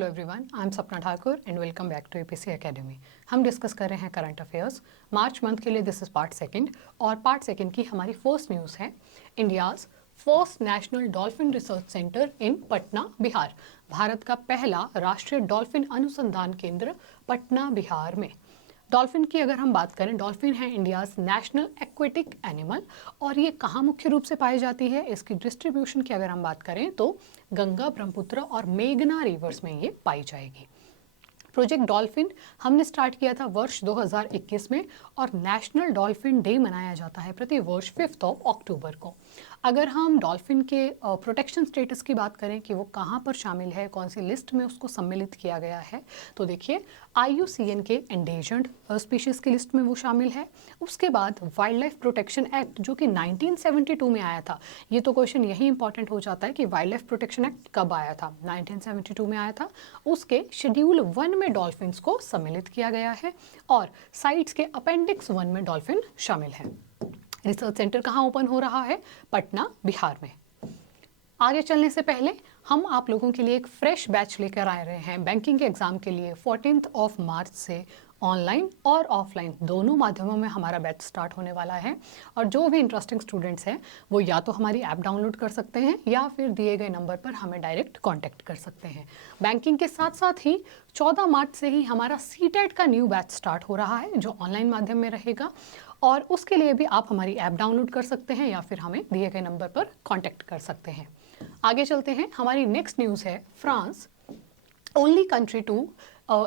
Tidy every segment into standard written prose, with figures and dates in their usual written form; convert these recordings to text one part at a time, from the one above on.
Hello everyone, I am Sapna Thakur and welcome back to APC academy. हम discuss कर रहे हैं करंट अफेयर्स मार्च मंथ के लिए। दिस इज पार्ट सेकंड और पार्ट सेकंड की हमारी फर्स्ट न्यूज़ है India's first national dolphin research centre in Patna, Bihar. Bharat का पहला राष्ट्रीय डॉल्फिन अनुसंधान केंद्र पटना, बिहार में। डॉल्फिन की अगर हम बात करें, डॉल्फिन है इंडियाज नेशनल एक्वेटिक एनिमल और ये कहाँ मुख्य रूप से पाई जाती है, इसकी डिस्ट्रीब्यूशन की अगर हम बात करें तो गंगा, ब्रह्मपुत्र और मेघना रिवर्स में ये पाई जाएगी। प्रोजेक्ट डॉल्फिन हमने स्टार्ट किया था वर्ष 2021 में और नेशनल डॉल्फिन डे मनाया जाता है प्रति वर्ष 5 अक्टूबर को। अगर हम डॉल्फिन के प्रोटेक्शन स्टेटस की बात करें कि वो कहाँ पर शामिल है, कौन सी लिस्ट में उसको सम्मिलित किया गया है, तो देखिए IUCN के एंडेजर्ड स्पीशीज की लिस्ट में वो शामिल है। उसके बाद वाइल्ड लाइफ प्रोटेक्शन एक्ट जो कि 1972 में आया था। ये तो क्वेश्चन यही इंपॉर्टेंट हो जाता है कि वाइल्ड लाइफ प्रोटेक्शन एक्ट कब आया था, 1972 में आया था। उसके शेड्यूल 1 में डॉल्फिन्स को सम्मिलित किया गया है और साइट्स के अपेंडिक्स 1 में डॉल्फिन शामिल है। रिसर्च सेंटर कहाँ ओपन हो रहा है? पटना, बिहार में। आगे चलने से पहले हम आप लोगों के लिए एक फ्रेश बैच लेकर आ रहे हैं बैंकिंग के एग्जाम के लिए। 14 मार्च से ऑनलाइन और ऑफलाइन दोनों माध्यमों में हमारा बैच स्टार्ट होने वाला है और जो भी इंटरेस्टिंग स्टूडेंट्स हैं वो या तो हमारी ऐप डाउनलोड कर सकते हैं या फिर दिए गए नंबर पर हमें डायरेक्ट कांटेक्ट कर सकते हैं। बैंकिंग के साथ साथ ही 14 मार्च से ही हमारा सीटेट का न्यू बैच स्टार्ट हो रहा है जो ऑनलाइन माध्यम में रहेगा और उसके लिए भी आप हमारी ऐप डाउनलोड कर सकते हैं या फिर हमें दिए गए नंबर पर कॉन्टैक्ट कर सकते हैं। आगे चलते हैं, हमारी नेक्स्ट न्यूज़ है France only country to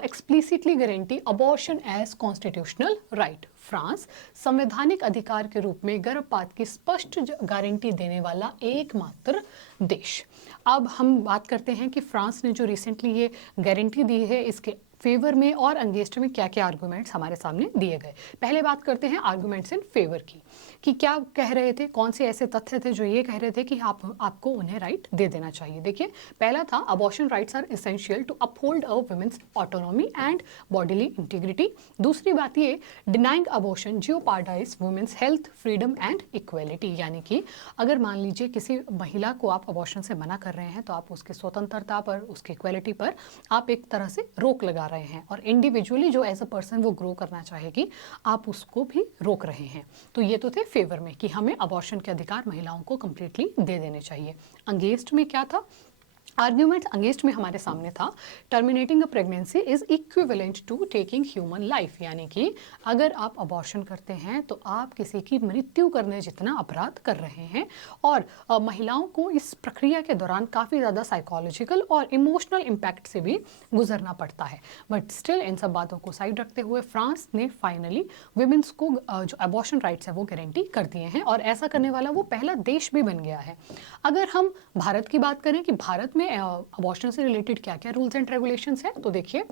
explicitly guarantee abortion as constitutional right. France संवैधानिक अधिकार के रूप में गर्भपात की स्पष्ट गारंटी देने वाला एकमात्र देश। अब हम बात करते हैं कि फ्रांस ने जो रिसेंटली ये गारंटी दी है इसके फेवर में और अगेंस्ट में क्या क्या आर्गूमेंट्स हमारे सामने दिए गए। पहले बात करते हैं आर्गूमेंट्स इन फेवर की कि क्या कह रहे थे, कौन से ऐसे तथ्य थे जो ये कह रहे थे कि आपको उन्हें राइट दे देना चाहिए। देखिए, पहला था abortion rights are essential to uphold a women's autonomy and bodily integrity. दूसरी बात ये denying abortion jeopardize women's health, freedom and equality. यानी कि अगर मान लीजिए किसी महिला को आप अबॉर्शन से मना कर रहे हैं तो आप उसकी स्वतंत्रता पर, उसकी इक्वेलिटी पर आप एक तरह से रोक लगा रहे हैं और इंडिविजुअली जो एज अ पर्सन वो ग्रो करना चाहेगी आप उसको भी रोक रहे हैं। तो ये तो थे फेवर में कि हमें अबॉर्शन के अधिकार महिलाओं को कंप्लीटली दे देने चाहिए। अगेंस्ट में क्या था? आर्ग्यूमेंट अगेंस्ट में हमारे सामने था terminating a pregnancy is equivalent to taking human life. यानी कि अगर आप अबॉर्शन करते हैं तो आप किसी की मृत्यु करने जितना अपराध कर रहे हैं और महिलाओं को इस प्रक्रिया के दौरान काफ़ी ज़्यादा साइकोलॉजिकल और इमोशनल इम्पैक्ट से भी गुजरना पड़ता है। बट स्टिल इन सब बातों को साइड रखते हुए फ्रांस ने फाइनली वुमेन्स को जो अबॉर्शन राइट्स है वो गारंटी कर दिए हैं और ऐसा करने वाला वो पहला देश भी बन गया है। अगर हम भारत की बात करें कि भारत में अबॉर्शन से रिलेटेड क्या क्या रूल्स एंड रेगुलेशंस हैं, तो देखिए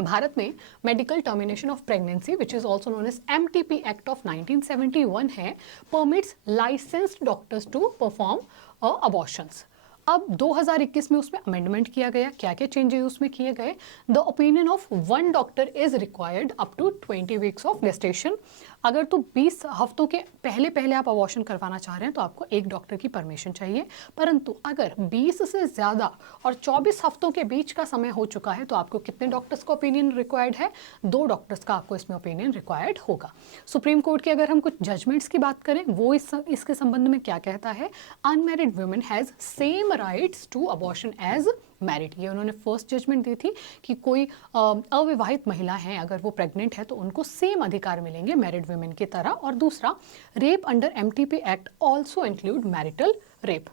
भारत में medical termination of pregnancy which is also known as MTP act of 1971 है, permits licensed doctors to perform abortions. अब 2021 में उसमें अमेंडमेंट किया गया। क्या क्या चेंजेस उसमें किए गए? The opinion of 1 doctor is required up to 20 weeks of gestation. अगर तो 20 हफ्तों के पहले आप अबॉर्शन करवाना चाह रहे हैं तो आपको एक डॉक्टर की परमिशन चाहिए, परंतु अगर 20 से ज़्यादा और 24 हफ्तों के बीच का समय हो चुका है तो आपको कितने डॉक्टर्स का ओपिनियन रिक्वायर्ड है? 2 डॉक्टर्स का आपको इसमें ओपिनियन रिक्वायर्ड होगा। सुप्रीम कोर्ट की अगर हम कुछ जजमेंट्स की बात करें वो इसके संबंध में क्या कहता है? Unmarried women has same rights to abortion as married. ये उन्होंने फर्स्ट जजमेंट दी थी कि कोई अविवाहित महिला है अगर वो प्रेग्नेंट है तो उनको सेम अधिकार मिलेंगे मैरिड वुमेन की तरह। और दूसरा, rape under MTP act also include marital rape.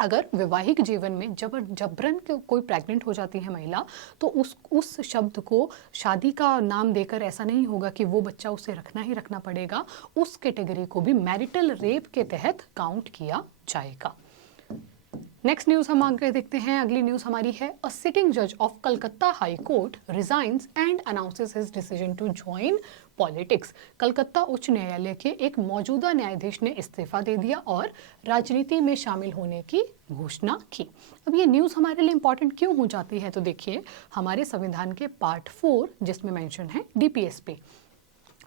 अगर वैवाहिक जीवन में जबरन कोई प्रेग्नेंट हो जाती है महिला तो उस शब्द को शादी का नाम देकर ऐसा नहीं होगा कि वो बच्चा उसे रखना ही रखना पड़ेगा, उस कैटेगरी को भी मैरिटल रेप के तहत काउंट किया जाएगा। नेक्स्ट न्यूज़ हम आगे देखते हैं। अगली न्यूज़ हमारी है अ सिटिंग जज of Calcutta high court resigns and announces his decision to join politics. Calcutta उच्च न्यायालय के एक मौजूदा न्यायाधीश ने इस्तीफा दे दिया और राजनीति में शामिल होने की घोषणा की। अब ये न्यूज़ हमारे लिए इंपॉर्टेंट क्यों हो जाती है? तो देखिए हमारे संविधान के पार्ट 4 जिसमें मेंशन है DPSP,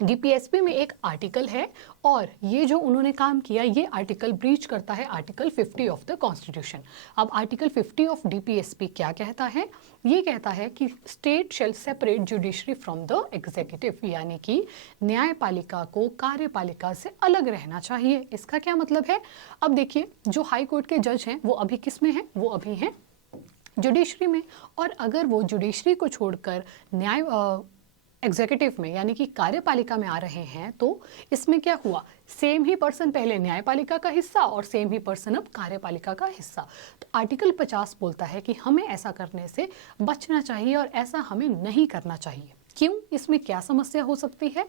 डीपीएसपी में एक आर्टिकल है और ये जो उन्होंने काम किया ये आर्टिकल ब्रीच करता है आर्टिकल 50 ऑफ द कॉन्स्टिट्यूशन। अब आर्टिकल 50 ऑफ डीपीएसपी क्या कहता है? ये कहता है कि state shell separate judiciary from the executive, यानी कि न्यायपालिका को कार्यपालिका से अलग रहना चाहिए। इसका क्या मतलब है? अब देखिए, जो हाई कोर्ट के जज हैं वो अभी किस में हैं? वो अभी हैं जुडिशरी में। और अगर वो जुडिशरी को छोड़कर न्याय एग्जीक्यूटिव में यानी कि कार्यपालिका में आ रहे हैं, तो इसमें क्या हुआ? सेम ही पर्सन पहले न्यायपालिका का हिस्सा और सेम ही पर्सन अब कार्यपालिका का हिस्सा। तो आर्टिकल 50 बोलता है कि हमें ऐसा करने से बचना चाहिए और ऐसा हमें नहीं करना चाहिए। क्यों? इसमें क्या समस्या हो सकती है?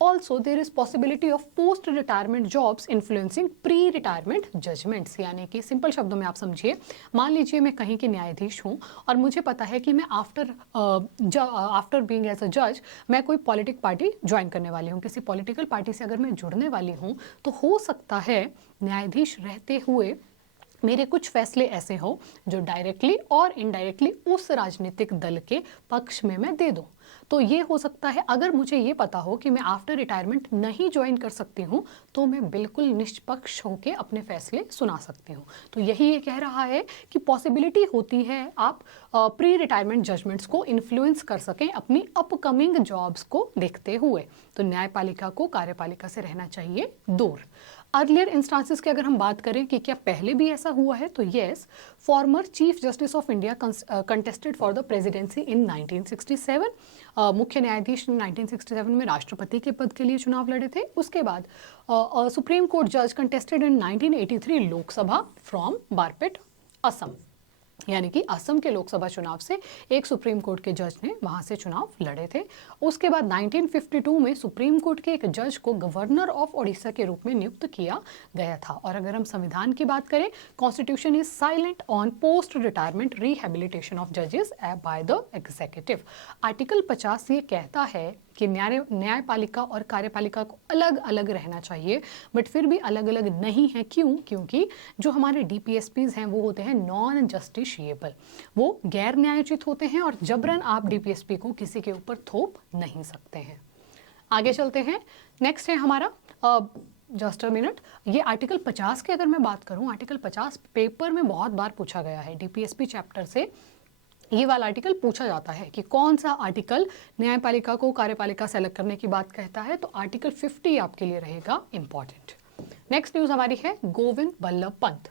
Also there is possibility of post retirement jobs influencing pre retirement judgements, यानी कि सिंपल शब्दों में आप समझिए, मान लीजिए मैं कहीं की न्यायाधीश हूँ और मुझे पता है कि मैं आफ्टर बीइंग एज अ जज मैं कोई पॉलिटिक पार्टी ज्वाइन करने वाली हूँ, किसी पॉलिटिकल पार्टी से अगर मैं जुड़ने वाली हूँ, तो हो सकता है न्यायाधीश रहते हुए मेरे कुछ फैसले ऐसे हो जो डायरेक्टली और इनडायरेक्टली उस राजनीतिक दल के पक्ष में मैं दे दूं। तो ये हो सकता है, अगर मुझे ये पता हो कि मैं आफ्टर रिटायरमेंट नहीं ज्वाइन कर सकती हूँ, तो मैं बिल्कुल निष्पक्ष होकर अपने फैसले सुना सकती हूँ। तो यही ये कह रहा है कि पॉसिबिलिटी होती है आप प्री रिटायरमेंट जजमेंट्स को इन्फ्लुएंस कर सकें अपनी अपकमिंग जॉब्स को देखते हुए। तो न्यायपालिका को कार्यपालिका से रहना चाहिए दूर। अर्लियर इंस्टांसेस की अगर हम बात करें कि क्या पहले भी ऐसा हुआ है, तो yes, former chief justice of India contested for the presidency in 1967। मुख्य न्यायाधीश 1967 में राष्ट्रपति के पद के लिए चुनाव लड़े थे। उसके बाद सुप्रीम कोर्ट जज contested in 1983 Lok Sabha from Barpeta, Assam, यानी कि असम के लोकसभा चुनाव से एक सुप्रीम कोर्ट के जज ने वहां से चुनाव लड़े थे। उसके बाद 1952 में सुप्रीम कोर्ट के एक जज को गवर्नर ऑफ ओडिशा के रूप में नियुक्त किया गया था। और अगर हम संविधान की बात करें, constitution is silent on post retirement rehabilitation of जजेस बाय द एग्जीक्यूटिव। आर्टिकल 50 ये कहता है कि न्यायपालिका और कार्यपालिका को अलग अलग रहना चाहिए, बट फिर भी अलग अलग नहीं है। क्यों? क्योंकि जो हमारे डीपीएसपीज हैं वो होते हैं नॉन जस्टिशिएबल, वो गैर न्यायोचित होते हैं और जबरन आप डीपीएसपी को किसी के ऊपर थोप नहीं सकते हैं। आगे चलते हैं। नेक्स्ट है हमारा जस्ट अ मिनट, ये आर्टिकल 50 की अगर मैं बात करूं, आर्टिकल 50 पेपर में बहुत बार पूछा गया है। डीपीएसपी चैप्टर से ये वाला आर्टिकल पूछा जाता है कि कौन सा आर्टिकल न्यायपालिका को कार्यपालिका से अलग करने की बात कहता है, तो आर्टिकल 50 आपके लिए रहेगा इंपॉर्टेंट। नेक्स्ट न्यूज हमारी है गोविंद बल्लभ पंत।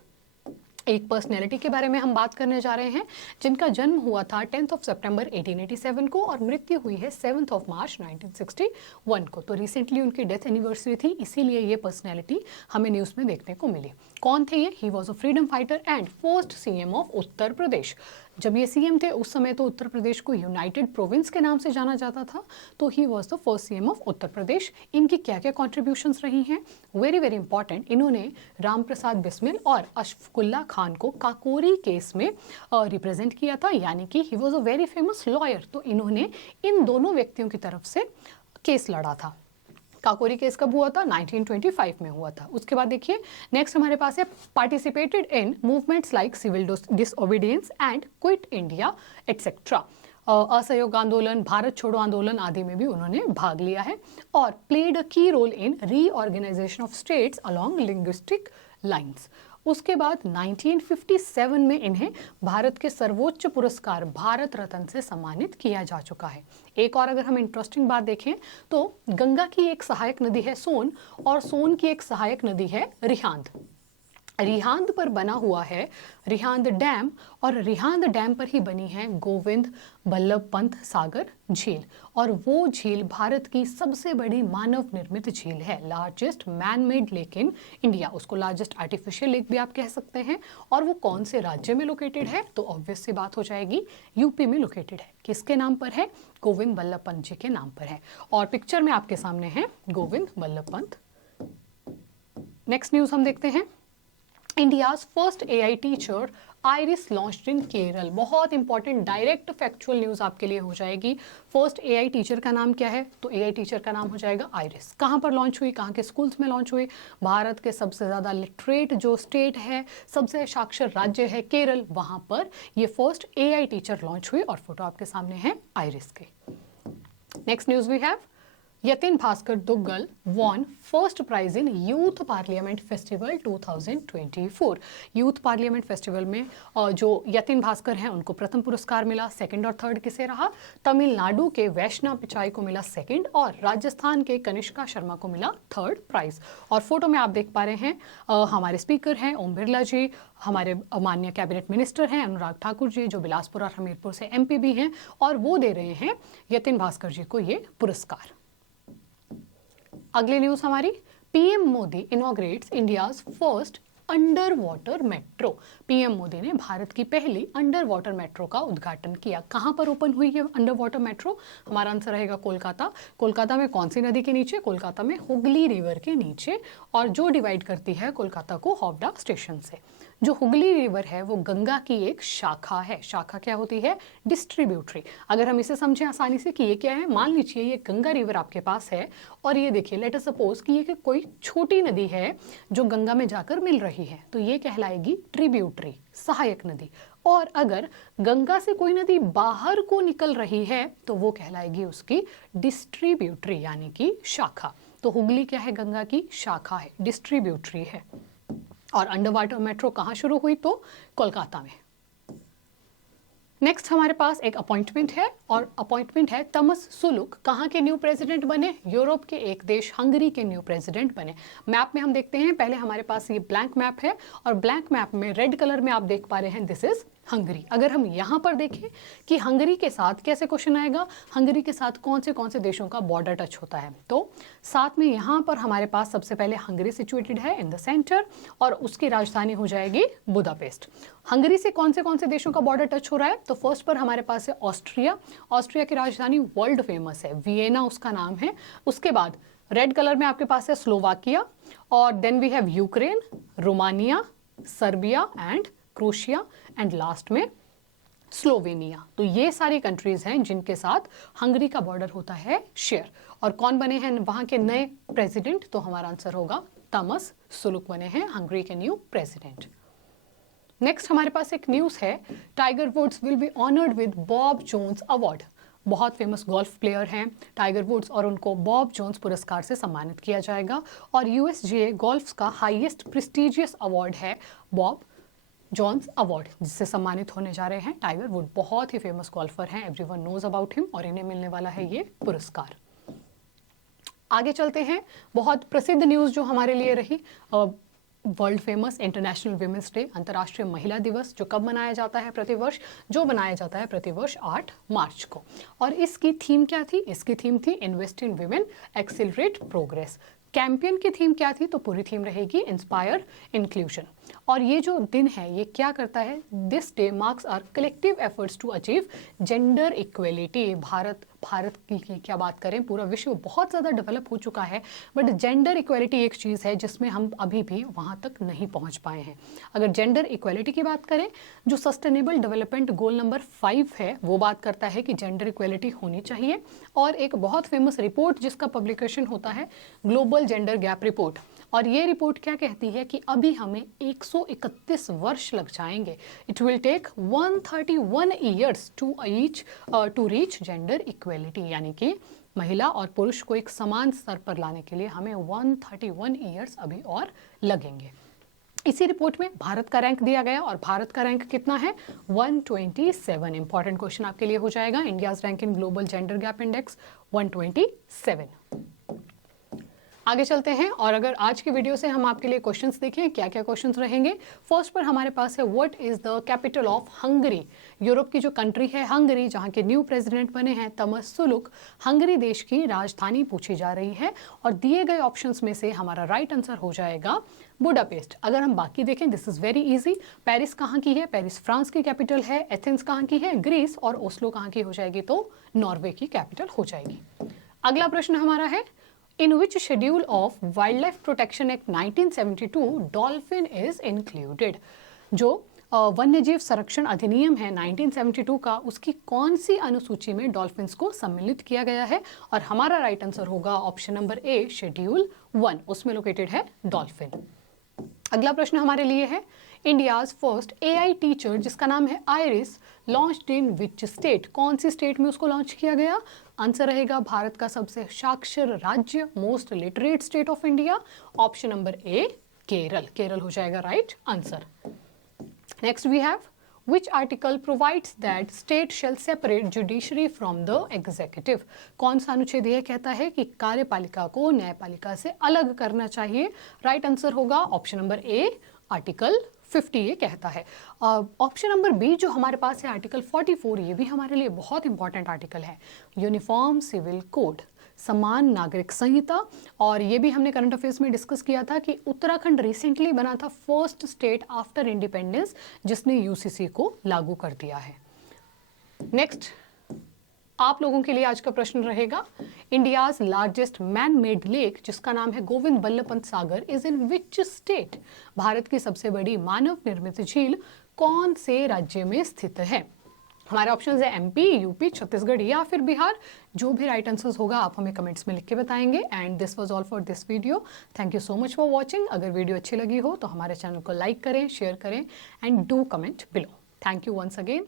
एक पर्सनैलिटी के बारे में हम बात करने जा रहे हैं जिनका जन्म हुआ था 10 सितंबर 1887 को और मृत्यु हुई है 7 मार्च 1961 को। तो रिसेंटली उनकी डेथ एनिवर्सरी थी, इसीलिए ये पर्सनैलिटी हमें न्यूज़ में देखने को मिली। कौन थे ये? He was a freedom fighter and first CM of Uttar Pradesh. जब ये सीएम थे उस समय तो उत्तर प्रदेश को यूनाइटेड प्रोविंस के नाम से जाना जाता था, तो he was the first CM of Uttar Pradesh. इनकी क्या क्या कॉन्ट्रीब्यूशंस रही हैं? वेरी वेरी इंपॉर्टेंट, इन्होंने राम प्रसाद बिस्मिल और अशफाकुल्ला खान को काकोरी केस में रिप्रेजेंट किया था, यानी कि ही was a very famous lawyer. तो इन्होंने इन दोनों व्यक्तियों की तरफ से केस लड़ा था। काकोरी केस कब हुआ था? 1925 में हुआ था। उसके बाद देखिए नेक्स्ट हमारे पास है participated in movements like civil disobedience and quit India etcetera. असहयोग आंदोलन, भारत छोड़ो आंदोलन आदि में भी उन्होंने भाग लिया है और played a key role in reorganisation of states along linguistic lines. उसके बाद 1957 में इन्हें भारत के सर्वोच्च पुरस्कार भारत रत्न से सम्मानित किया जा चुका है। एक और अगर हम इंटरेस्टिंग बात देखें तो गंगा की एक सहायक नदी है सोन और सोन की एक सहायक नदी है रिहांद। रिहांद पर बना हुआ है रिहांद डैम और रिहांद डैम पर ही बनी है गोविंद बल्लभ पंत सागर झील और वो झील भारत की सबसे बड़ी मानव निर्मित झील है, largest man made lake in India. उसको लार्जेस्ट आर्टिफिशियल लेक भी आप कह सकते हैं। और वो कौन से राज्य में लोकेटेड है? तो ऑब्वियस सी बात हो जाएगी यूपी में लोकेटेड है। किसके नाम पर है? गोविंद बल्लभ पंत जी के नाम पर है। और पिक्चर में आपके सामने है गोविंद बल्लभ पंत। नेक्स्ट न्यूज हम देखते हैं। India's first AI teacher iris launched in Kerala. बहुत इंपॉर्टेंट डायरेक्ट फैक्चुअल न्यूज आपके लिए हो जाएगी। फर्स्ट एआई टीचर का नाम क्या है? तो एआई टीचर का नाम हो जाएगा आइरिस। कहाँ पर लॉन्च हुई? कहाँ के स्कूल्स में लॉन्च हुई? भारत के सबसे ज़्यादा लिटरेट जो स्टेट है, सबसे साक्षर राज्य है केरल, वहाँ पर ये फर्स्ट एआई टीचर लॉन्च हुई और फोटो आपके सामने है आइरिस के। Next news we have Yatin Bhaskar Duggal won first prize in youth parliament festival 2024। Youth parliament festival में जो यतिन भास्कर हैं उनको प्रथम पुरस्कार मिला। सेकंड और थर्ड किसे रहा? तमिलनाडु के वैष्णव पिचाई को मिला सेकंड और राजस्थान के कनिष्का शर्मा को मिला थर्ड प्राइज। और फोटो में आप देख पा रहे हैं हमारे स्पीकर हैं ओम बिरला जी, हमारे माननीय कैबिनेट मिनिस्टर हैं अनुराग ठाकुर जी जो बिलासपुर और हमीरपुर से एमपी भी हैं, और वो दे रहे हैं यतिन भास्कर जी को ये पुरस्कार। अगली न्यूज हमारी, PM Modi inaugurates India's first under water metro. PM Modi ने भारत की पहली अंडर वाटर मेट्रो का उद्घाटन किया। कहां पर ओपन हुई है अंडर वाटर मेट्रो? हमारा आंसर रहेगा कोलकाता। कोलकाता में कौन सी नदी के नीचे? कोलकाता में हुगली रिवर के नीचे, और जो डिवाइड करती है कोलकाता को हावड़ा स्टेशन से। जो हुगली रिवर है वो गंगा की एक शाखा है। शाखा क्या होती है? डिस्ट्रीब्यूटरी। अगर हम इसे समझें आसानी से कि ये क्या है, मान लीजिए ये गंगा रिवर आपके पास है और ये देखिए लेट अस सपोज कि ये कोई छोटी नदी है जो गंगा में जाकर मिल रही है, तो ये कहलाएगी ट्रिब्यूटरी, सहायक नदी। और अगर गंगा से कोई नदी बाहर को निकल रही है तो वो कहलाएगी उसकी डिस्ट्रीब्यूटरी यानी कि शाखा। तो हुगली क्या है? गंगा की शाखा है, डिस्ट्रीब्यूटरी है। और अंडर वाटर मेट्रो कहाँ शुरू हुई? तो कोलकाता में। नेक्स्ट हमारे पास एक अपॉइंटमेंट है, और अपॉइंटमेंट है तमस सुलुक कहाँ के न्यू प्रेसिडेंट बने? यूरोप के एक देश हंगरी के न्यू प्रेसिडेंट बने। मैप में हम देखते हैं, पहले हमारे पास ये ब्लैंक मैप है और ब्लैंक मैप में रेड कलर में आप देख पा रहे हैं दिस इज हंगरी। अगर हम यहाँ पर देखें कि हंगरी के साथ कैसे क्वेश्चन आएगा, हंगरी के साथ कौन से देशों का बॉर्डर टच होता है, तो साथ में यहाँ पर हमारे पास सबसे पहले हंगरी सिचुएटेड है इन द सेंटर और उसकी राजधानी हो जाएगी बुदापेस्ट। हंगरी से कौन से देशों का बॉर्डर टच हो रहा है? तो फर्स्ट पर हमारे पास है ऑस्ट्रिया। ऑस्ट्रिया की राजधानी वर्ल्ड फेमस है, वियना उसका नाम है। उसके बाद रेड कलर में आपके पास है स्लोवाकिया, और then we have Ukraine, Romania, Serbia and Croatia, and last में स्लोवेनिया। तो ये सारी कंट्रीज हैं जिनके साथ हंगरी का बॉर्डर होता है शेयर। और कौन बने हैं वहां के नए प्रेसिडेंट? तो हमारा आंसर होगा तमस सुलुक बने हैं हंगरी के न्यू प्रेसिडेंट। नेक्स्ट हमारे पास एक न्यूज है, Tiger Woods will be honoured with Bob Jones award. बहुत फेमस गोल्फ प्लेयर हैं टाइगर वुड्स और उनको बॉब जोन्स पुरस्कार से सम्मानित किया जाएगा। और यूएसजीए गोल्फ का हाईएस्ट प्रेस्टिजियस अवार्ड है बॉब जोन्स अवार्ड, जिससे सम्मानित होने जा रहे हैं टाइगर वुड। बहुत ही फेमस गोल्फर हैं, एवरीवन नोज अबाउट हिम, और इन्हें मिलने वाला है ये पुरस्कार। आगे चलते हैं, बहुत प्रसिद्ध न्यूज़ जो हमारे लिए रही, world famous international women's day, अंतर्राष्ट्रीय महिला दिवस, जो कब मनाया जाता है प्रतिवर्ष? जो मनाया जाता है प्रतिवर्ष 8 मार्च को। और इसकी थीम क्या थी? इसकी थीम थी invest in women, accelerate progress. Campaign की थीम क्या थी? तो पूरी थीम रहेगी इंस्पायर इंक्लूजन। और ये जो दिन है ये क्या करता है? This day marks our collective efforts to achieve gender equality. Bharat की क्या बात करें, पूरा विश्व बहुत ज़्यादा डेवलप हो चुका है, बट जेंडर इक्वलिटी एक चीज़ है जिसमें हम अभी भी वहाँ तक नहीं पहुँच पाए हैं। अगर जेंडर इक्वलिटी की बात करें, जो सस्टेनेबल डेवलपमेंट गोल नंबर 5 है वो बात करता है कि जेंडर इक्वलिटी होनी चाहिए। और एक बहुत फेमस रिपोर्ट जिसका पब्लिकेशन होता है ग्लोबल जेंडर गैप रिपोर्ट, और ये रिपोर्ट क्या कहती है कि अभी हमें 131 वर्ष लग जाएंगे। It will take 131 years to reach gender equality, यानी कि महिला और पुरुष को एक समान स्तर पर लाने के लिए हमें 131 ईयर्स अभी और लगेंगे। इसी रिपोर्ट में भारत का रैंक दिया गया, और भारत का रैंक कितना है? 127। इंपॉर्टेंट क्वेश्चन आपके लिए हो जाएगा, India's rank in global gender gap index 127। आगे चलते हैं, और अगर आज की वीडियो से हम आपके लिए क्वेश्चंस देखें, क्या क्या क्वेश्चंस रहेंगे। फर्स्ट पर हमारे पास है what is the capital of Hungary. Europe की जो कंट्री है हंगरी, जहां के न्यू प्रेसिडेंट बने हैं तमस सुलुक, हंगरी देश की राजधानी पूछी जा रही है। और दिए गए ऑप्शंस में से हमारा राइट आंसर हो जाएगा बुडापेस्ट। अगर हम बाकी देखें, this is very easy. Paris कहाँ की है? पेरिस फ्रांस की कैपिटल है। एथेंस कहाँ की है? ग्रीस। और ओस्लो कहाँ की हो जाएगी? तो नॉर्वे की कैपिटल हो जाएगी। अगला प्रश्न हमारा है, In which schedule of Wildlife Protection Act 1972 dolphin is included? जो वन्यजीव संरक्षण अधिनियम है 1972 का, उसकी कौन सी अनुसूची में डॉल्फिन्स को सम्मिलित किया गया है? और हमारा राइट आंसर होगा ऑप्शन नंबर ए, शेड्यूल 1, उसमें लोकेटेड है डॉल्फिन। अगला प्रश्न हमारे लिए है, इंडियाज फर्स्ट AI टीचर जिसका नाम है iris launched in which state? कौन सी स्टेट में उसको लॉन्च किया गया? आंसर रहेगा भारत का सबसे साक्षर राज्य, most literate state of India, option number A Kerala. Kerala हो जाएगा right answer. Next we have Which article provides that state shall separate judiciary from the executive? कौन सा अनुच्छेद यह कहता है कि कार्यपालिका को न्यायपालिका से अलग करना चाहिए? राइट आंसर होगा ऑप्शन नंबर ए आर्टिकल 50 ये कहता है। ऑप्शन नंबर बी जो हमारे पास है आर्टिकल 44, ये भी हमारे लिए बहुत इंपॉर्टेंट आर्टिकल है, यूनिफॉर्म सिविल कोड, समान नागरिक संहिता। और ये भी हमने करंट अफेयर्स में डिस्कस किया था कि उत्तराखंड रिसेंटली बना था फर्स्ट स्टेट आफ्टर इंडिपेंडेंस जिसने यूसीसी को लागू कर दिया है। नेक्स्ट आप लोगों के लिए आज का प्रश्न रहेगा, India's largest man made lake जिसका नाम है Govind Ballabh Pant Sagar is in which state? Bharat की सबसे बड़ी मानव निर्मित झील कौन से राज्य में स्थित है? हमारे ऑप्शंस है एमपी, यूपी, छत्तीसगढ़ या फिर बिहार। जो भी राइट आंसर्स होगा आप हमें कमेंट्स में लिख के बताएंगे। And this was all for this video. Thank you so much for watching. अगर वीडियो अच्छी लगी हो तो हमारे चैनल को लाइक करें, शेयर करें and do comment below. Thank you once again.